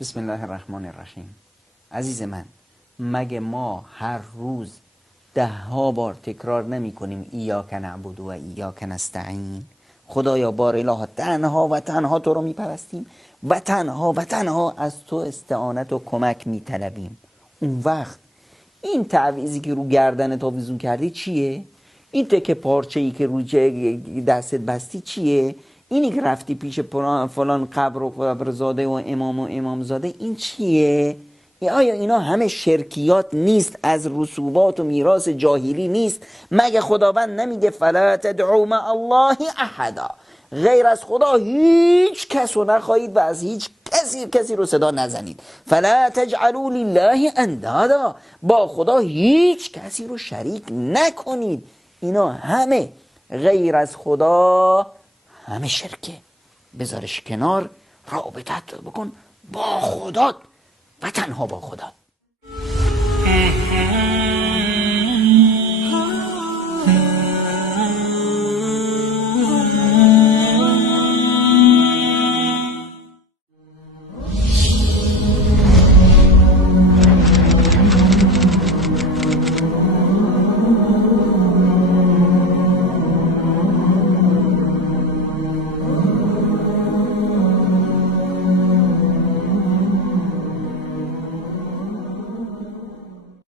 بسم الله الرحمن الرحیم. عزیز من، مگه ما هر روز 10 بار تکرار نمی کنیم ایاک نعبد و ایاک نستعین؟ خدایا بار اله تنها و تنها تو رو می پرستیم و تنها از تو استعانت و کمک می طلبیم. اون وقت این تعویضی که رو گردن آویزون کردی چیه؟ این تکه پارچه‌ای که رو دستت بستی چیه؟ اینی که رفتی پیش فلان قبر و قبرزاده و امامزاده این چیه؟ آیا اینا همه شرکیات نیست؟ از رسوبات و میراث جاهلی نیست؟ مگه خداوند نمیگه فلا تدعوا مع الله احدا، غیر از خدا هیچ کس رو نخواهید و از هیچ کسی رو صدا نزنید. فلا تجعلوا لله اندادا، با خدا هیچ کسی رو شریک نکنید. اینا همه غیر از خدا، همه شرکه. بذارش کنار، رابطت بکن با خدا و تنها با خدا.